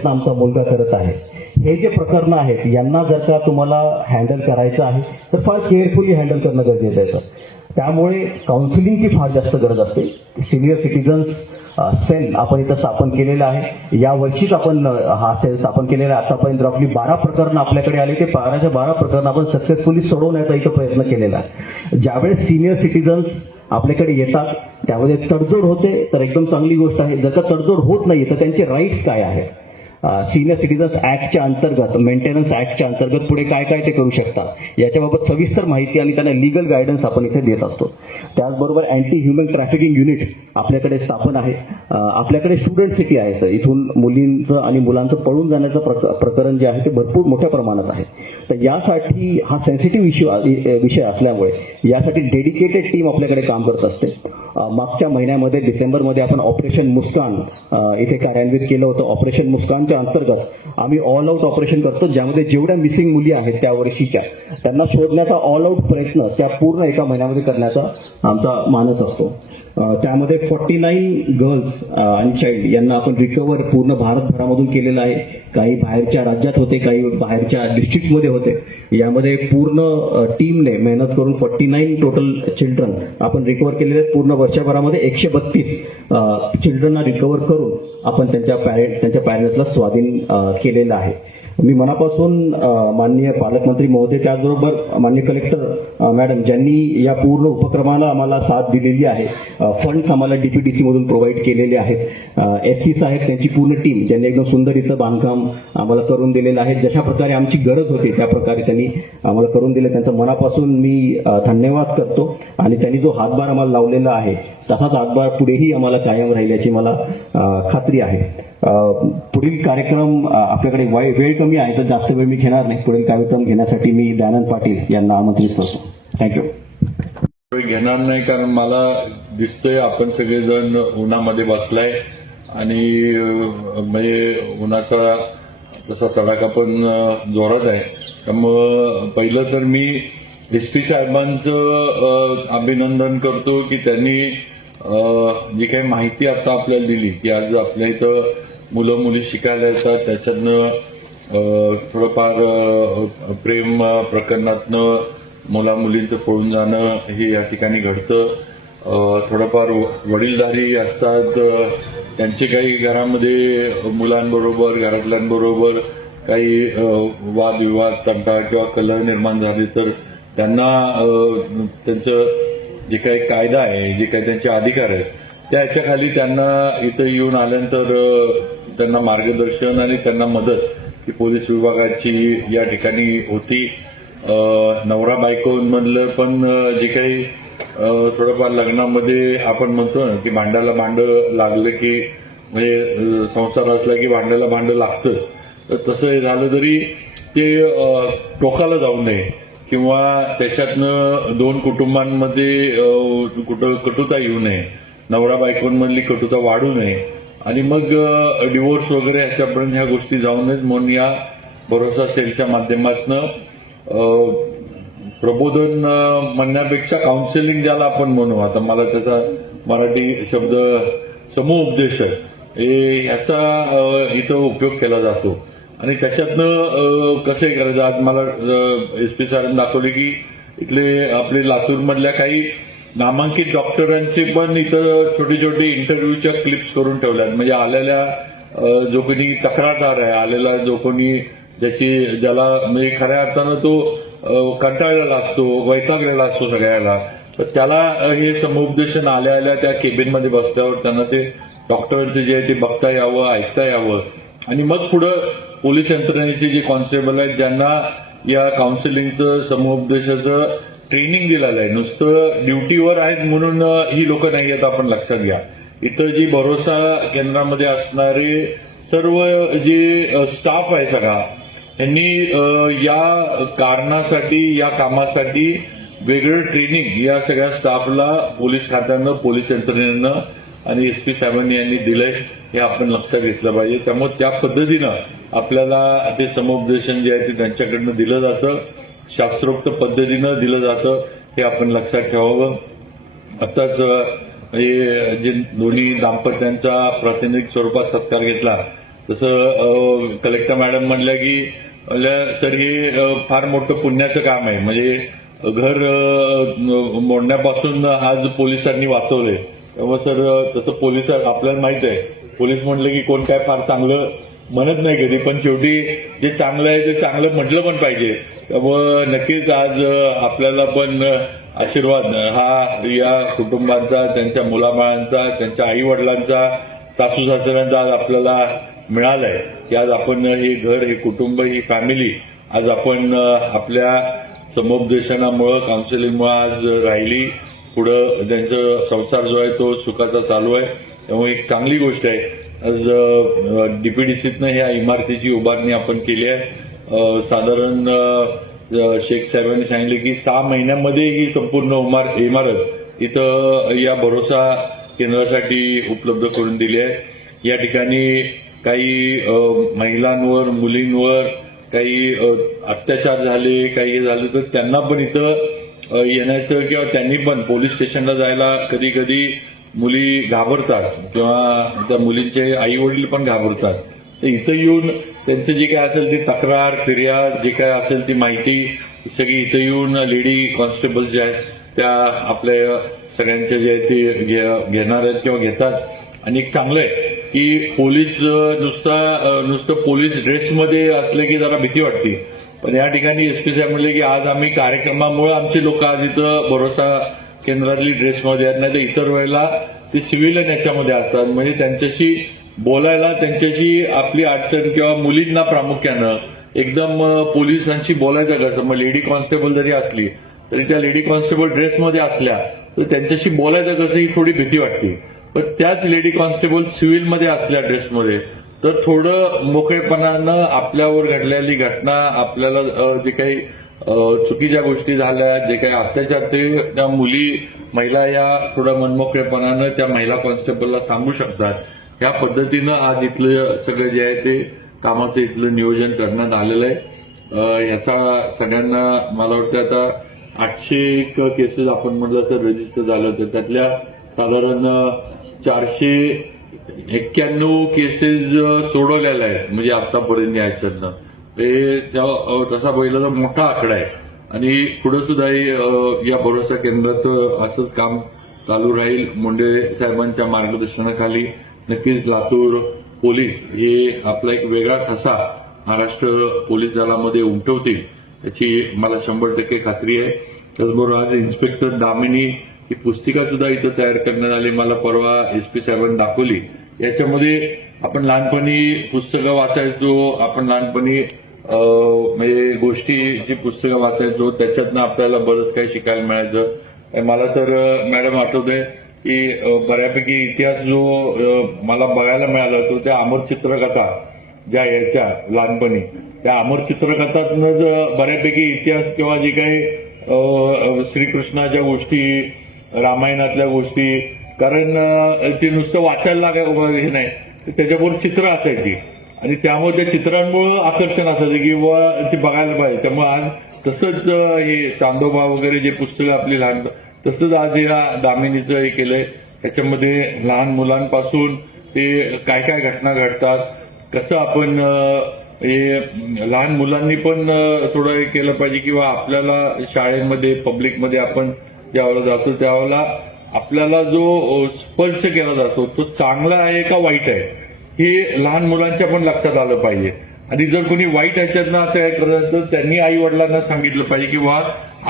प्रयत्न आमचा मुलगा करत आहे. हे जे प्रकरणं आहेत यांना जर का तुम्हाला हँडल करायचं आहे तर फार केअरफुली हँडल करणं गरजेचं आहे सर त्यामुळे काउन्सिलिंगची फार जास्त गरज असते. सिनियर सिटीजन्स सेल आपण इथं स्थापन केलेलं आहे. या वर्षीच आपण हा सेल स्थापन केलेला आहे. आतापर्यंत आपली बारा प्रकरण आपल्याकडे आले. ते बाराच्या बारा प्रकरण आपण सक्सेसफुली सोडवण्याचा इथं प्रयत्न केलेला आहे. ज्यावेळेस सिनियर सिटीजन्स आपल्याकडे येतात त्यामध्ये तडजोड होते तर एकदम चांगली गोष्ट आहे. जर का तडजोड होत नाही तर त्यांचे राईट्स काय आहेत? सिनियर सिटीजन्स ऍक्टच्या अंतर्गत मेंटेनन्स ऍक्टच्या अंतर्गत पुढे काय काय ते करू शकतात? याच्याबाबत सविस्तर माहिती आणि त्यांना लिगल गायडन्स आपण इथे देत असतो. त्याचबरोबर अँटी ह्युमन ट्रॅफिकिंग युनिट आपल्याकडे स्थापन आहे. आपल्याकडे स्टुडंट सिटी आहे सर इथून मुलींचं आणि मुलांचं पळून जाण्याचं प्रक- प्रकरण जे आहे ते भरपूर मोठ्या प्रमाणात आहे. तर यासाठी हा सेन्सिटिव्ह इश्यू विषय असल्यामुळे यासाठी डेडिकेटेड टीम आपल्याकडे काम करत असते. मागच्या महिन्यामध्ये डिसेंबरमध्ये आपण ऑपरेशन मुस्कान इथे कार्यान्वित केलं होतं. ऑपरेशन मुस्कान मुस्कानच्या अंतर्गत आम्ही ऑल आउट ऑपरेशन करतो ज्यामध्ये जेवढ्या मिसिंग मुली आहेत त्या वर्षीच्या त्यांना शोधण्याचा ऑल आउट प्रयत्न त्या पूर्ण एका महिन्यामध्ये करण्याचा आमचा मानस असतो. त्यामध्ये फॉर्टी नाईन गर्ल्स आणि चाइल्ड यांना आपण रिकवर पूर्ण भारतभरामधून केलेलं आहे. काही बाहेरच्या राज्यात होते काही बाहेरच्या डिस्ट्रिक्टमध्ये होते. यामध्ये पूर्ण टीमने मेहनत करून फॉर्टी नाईन टोटल चिल्ड्रन आपण रिकवर केलेले आहेत. पूर्ण वर्षभरामध्ये एकशे बत्तीस चिल्ड्रनना रिकवर करून आपण त्यांच्या पॅरे त्यांच्या पॅरेंट्सला स्वाधीन केलेलं आहे. मी मनापासून माननीय पालकमंत्री महोदय त्याचबरोबर माननीय कलेक्टर मॅडम ज्यांनी या पूर्ण उपक्रमाला आम्हाला साथ दिलेली आहे फंड्स आम्हाला डीपीडीसी मधून प्रोव्हाइड केलेले आहेत. एस सी साहेब त्यांची पूर्ण टीम ज्यांनी एकदम सुंदर इथं बांधकाम आम्हाला करून दिलेलं आहे. जशा प्रकारे आमची गरज होती त्या प्रकारे त्यांनी आम्हाला करून दिलं. त्यांचा मनापासून मी धन्यवाद करतो. आणि त्यांनी जो हातभार आम्हाला लावलेला आहे तसाच हातभार पुढेही आम्हाला कायम राहील याची मला खात्री आहे. पुढील कार्यक्रम आपल्याकडे वाय- वेळ कमी आहे तर जास्त वेळ मी घेणार नाही. पुढील कार्यक्रम घेण्यासाठी मी दयानंद पाटील यांना आमंत्रित करतो. थँक्यू वेळ घेणार नाही कारण मला दिसतंय आपण सगळेजण उन्हामध्ये बसलाय आणि म्हणजे उन्हाचा तसा तडाखा पण जोरात आहे. त्यामुळं पहिलं तर मी एस पी साहेबांचं अभिनंदन करतो की त्यांनी जी काही माहिती आता आपल्याला दिली की आज आपल्या इथं मुलं मुली शिकायला येतात त्याच्यातनं थोडंफार प्रेम प्रकरणातनं मुला मुलींचं पळून जाणं हे या ठिकाणी घडतं. थोडंफार वडीलधारी असतात त्यांचे काही घरामध्ये मुलांबरोबर घरातल्यांबरोबर काही वादविवाद तंटा किंवा कलह निर्माण झाले तर त्यांना त्यांचं जे काही कायदा आहे जे काही त्यांचे अधिकार आहेत त्या ह्याच्याखाली त्यांना इथं येऊन आल्यानंतर त्यांना मार्गदर्शन आणि त्यांना मदत ही पोलीस विभागाची या ठिकाणी होती. नवरा बायकोमधलं पण जे काही थोडंफार लग्नामध्ये आपण म्हणतो ना की भांड्याला भांडं लागलं की म्हणजे संसार असला की भांड्याला भांडं लागतं तर तसं झालं तरी ते टोकाला जाऊ नये किंवा त्याच्यातनं दोन कुटुंबांमध्ये कुठं कटुता येऊ नये. नवरा बायकोंमधली कटुता वाढू नये. आणि मग डिवोर्स वगैरे ह्याच्यापर्यंत ह्या गोष्टी जाऊ नयेत म्हणून या भरोसा सेलच्या माध्यमातनं प्रबोधन म्हणण्यापेक्षा काउन्सिलिंग ज्याला आपण म्हणू आता मला त्याचा मराठी शब्द समूह उपदेश आहे. हे ह्याचा इथं उपयोग केला जातो. आणि त्याच्यातनं कसे करायचं? आज मला एस पी सरांनी दाखवले की इथले आपले लातूरमधल्या काही नामांकित डॉक्टरांचे पण इथं छोटे छोटे इंटरव्ह्यूच्या क्लिप्स करून ठेवल्यात. म्हणजे आलेल्या जो कोणी तक्रारदार आहे आलेला जो कोणी ज्याची ज्याला म्हणजे खऱ्या अर्थानं तो कंटाळलेला असतो वैतागलेला असतो सगळ्याला तर त्याला हे समुपदेशन आल्या आल्या त्या केबिनमध्ये बसल्यावर त्यांना ते डॉक्टरांचे जे आहे ते बघता यावं ऐकता यावं. आणि मग पुढं पोलीस यंत्रणेचे जे कॉन्स्टेबल आहेत ज्यांना या काउन्सिलिंगचं समुपदेशाचं ट्रेनिंग दिलेलं आहे. नुसतं ड्युटीवर आहेत म्हणून ही लोक नाही आहेत आपण लक्षात घ्या. इथं जी भरोसा केंद्रामध्ये असणारे सर्व जे स्टाफ आहे सगळा त्यांनी या कारणासाठी या कामासाठी वेगळं ट्रेनिंग या सगळ्या स्टाफला पोलीस खात्यानं पोलीस यंत्रणेनं आणि एस पी साहेबांनी यांनी दिलंय हे आपण लक्षात घेतलं पाहिजे. त्यामुळे त्या पद्धतीनं आपल्याला ते समुपदेशन जे आहे ते त्यांच्याकडनं दिलं जातं. शास्त्रोक्त पद्धतीनं दिलं जातं हे आपण लक्षात ठेवावं. आताच हे जे दोन्ही दाम्पत्यांचा प्रातिनिधिक स्वरूपात सत्कार घेतला तसं कलेक्टर मॅडम म्हणल्या की सर हे फार मोठं पुण्याचं काम आहे. म्हणजे घर मोडण्यापासून आज पोलिसांनी वाचवले त्यामुळे सर तसं पोलीस आपल्याला माहीत आहे. पोलीस म्हणलं की कोण काय फार चांगलं म्हणत नाही कधी पण शेवटी जे चांगलं आहे ते चांगलं म्हटलं पण पाहिजे. त्यामुळं नक्कीच आज आपल्याला पण आशीर्वाद. हा या कुटुंबांचा त्यांच्या मुलाबाळांचा त्यांच्या आई वडिलांचा सासू सासऱ्यांचा आज आपल्याला मिळालाय. की आज आपण हे घर हे कुटुंब ही फॅमिली आज आपण आपल्या समुपदेशनामुळं काउन्सिलिंगमुळं आज राहिली. पुढं त्यांचा संसार जो आहे तो सुखाचा चालू आहे. त्यामुळे एक चांगली गोष्ट आहे. आज डीपीडीसीतनं ह्या इमारतीची उभारणी आपण केली आहे. साधारण शेख साहेबांनी सांगितले की सहा महिन्यामध्ये ही संपूर्ण उमार- इमारत इथं या भरोसा केंद्रासाठी उपलब्ध करून दिली आहे. या ठिकाणी काही महिलांवर मुलींवर काही अत्याचार झाले काही हे झाले तर त्यांना पण इथं येण्याचं किंवा त्यांनी पण पोलीस स्टेशनला जायला कधी कधी मुली घाबरतात किंवा त्या मुलींचे आई वडील पण घाबरतात. तर इथं येऊन त्यांचं जे काय असेल ती तक्रार फिर्याद जे काय असेल ती माहिती सगळी इथं येऊन लेडी कॉन्स्टेबल ज्या आहेत त्या आपल्या सगळ्यांचे जे आहे ते घे- घेणार आहेत किंवा घेतात. आणि एक चांगलं आहे की पोलीस नुसता नुसतं पोलीस ड्रेसमध्ये असले की जरा भीती वाटते. पण या ठिकाणी एसपी साहेब म्हणले की आज आम्ही कार्यक्रमामुळे आमचे लोक आज इथं भरोसा केंद्रातली ड्रेसमध्ये आहेत नाही तर इतर वेळेला ते सिव्हिलियन याच्यामध्ये असतात. म्हणजे त्यांच्याशी बोलायला त्यांच्याशी आपली अडचण किंवा मुलींना प्रामुख्यानं एकदम पोलिसांशी बोलायचं कसं? मग लेडी कॉन्स्टेबल जरी असली तरी त्या लेडी कॉन्स्टेबल ड्रेसमध्ये असल्या तर त्यांच्याशी बोलायचं कसं ही थोडी भीती वाटते. पण त्याच लेडी कॉन्स्टेबल सिव्हिलमध्ये असल्या ड्रेसमध्ये तर थोडं मोकळेपणानं आपल्यावर घडलेली घटना आपल्याला जे काही चुकीच्या गोष्टी झाल्या जे काही अत्याचार ते त्या मुली महिला या थोड्या मनमोकळेपणानं त्या महिला कॉन्स्टेबलला सांगू शकतात. या पद्धतीनं आज इथलं सगळं जे आहे ते कामाचं इथलं नियोजन करण्यात आलेलं आहे. याचा ह्याचा सगळ्यांना मला वाटतं आता आठशे एक केसेस आपण म्हटलं तर रजिस्टर झालं होतं. त्यातल्या साधारण चारशे एक्क्याण्णव केसेस सोडवलेल्या आहेत म्हणजे आतापर्यंत याच्यातनं ते त्या- तसा बैलाचा मोठा आकडा आहे. आणि पुढे सुद्धा हे, या भरोसा केंद्राचं असंच काम चालू राहील. मुंडे साहेबांच्या मार्गदर्शनाखाली नक्कीच लातूर पोलीस हे आपला एक वेगळा ठसा महाराष्ट्र पोलीस दलामध्ये उमटवतील याची मला शंभर टक्के खात्री आहे. त्याचबरोबर आज इन्स्पेक्टर दामिनी ही पुस्तिका सुद्धा इथं तयार करण्यात आली. मला परवा एस पी साहेबांनी दाखवली. याच्यामध्ये आपण लहानपणी पुस्तकं वाचायचो आपण लहानपणी म्हणजे गोष्टी जी पुस्तकं वाचायचो त्याच्यातनं आपल्याला बरंच काही शिकायला मिळायचं. मला तर मॅडम आठवतंय की बऱ्यापैकी इतिहास जो मला बघायला मिळाला तो त्या अमर चित्रकथा ज्या यायच्या लहानपणी. त्या अमर चित्रकथातनं बऱ्यापैकी इतिहास किंवा जे काही श्रीकृष्णाच्या गोष्टी रामायणातल्या गोष्टी कारण ते नुसतं वाचायला लागाय हे नाही. त्याच्याबरोबर चित्र असायची. आणि त्यामुळे त्या चित्रांमुळं आकर्षण असायचं की ते बघायला पाहिजे. त्यामुळे आज तसंच हे चांदोबा वगैरे जे पुस्तकं आपली लहान तसंच आज या दामिनीचं हे केलंय. त्याच्यामध्ये लहान मुलांपासून ते काय काय घटना घडतात कसं आपण हे लहान मुलांनी पण थोडं हे केलं पाहिजे किंवा आपल्याला शाळेमध्ये पब्लिकमध्ये आपण ज्यावेळेला जातो त्यावेळेला आपल्याला जो स्पर्श केला जातो तो चांगला आहे का वाईट आहे? हे लहान मुलांच्या पण लक्षात आलं पाहिजे. आणि जर कोणी वाईट ह्याच्यातनं असं काय करत असेल तर त्यांनी आई वडिलांना सांगितलं पाहिजे की वा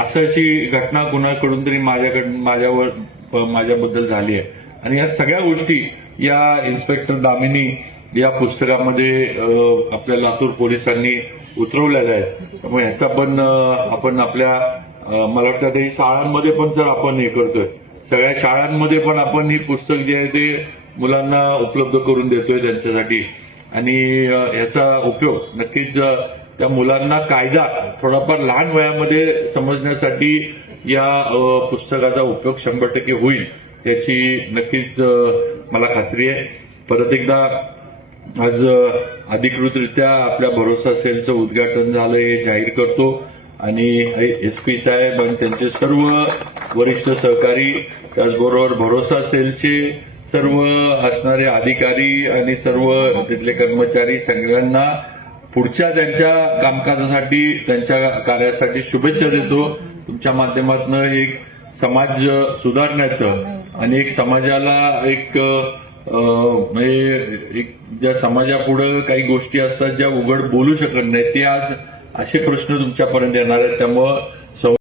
असं अशी घटना कुणाकडून तरी माझ्याकडून माझ्यावर माझ्याबद्दल झाली आहे. आणि या सगळ्या गोष्टी या इन्स्पेक्टर दामिनी या पुस्तकामध्ये आपल्या लातूर पोलिसांनी उतरवलेल्या आहेत. त्यामुळे ह्याचा पण आपण आपल्या मला वाटतं ते शाळांमध्ये पण जर आपण हे करतोय सगळ्या शाळांमध्ये पण आपण ही पुस्तक जे आहे ते मुलांना उपलब्ध करून देतोय त्यांच्यासाठी. आणि याचा उपयोग नक्कीच त्या मुलांना कायदा थोडाफार लहान वयामध्ये समजण्यासाठी या पुस्तकाचा उपयोग शंभर टक्के होईल याची नक्कीच मला खात्री आहे. परत एकदा आज अधिकृतरित्या आपल्या भरोसा सेलचं उद्घाटन झालं हे जाहीर करतो. आणि एस पी साहेब आणि त्यांचे सर्व वरिष्ठ सहकारी त्याचबरोबर भरोसा सेलचे सर्व असणारे अधिकारी आणि सर्व तिथले कर्मचारी सगळ्यांना पुढच्या त्यांच्या कामकाजासाठी त्यांच्या कार्यासाठी शुभेच्छा देतो. तुमच्या माध्यमातून एक समाज सुधारण्याचं आणि एक समाजाला एक म्हणजे एक ज्या समाजापुढं काही गोष्टी असतात ज्या उघड बोलू शकत नाही ते आज असे प्रश्न तुमच्यापर्यंत येणार आहेत. त्यामुळं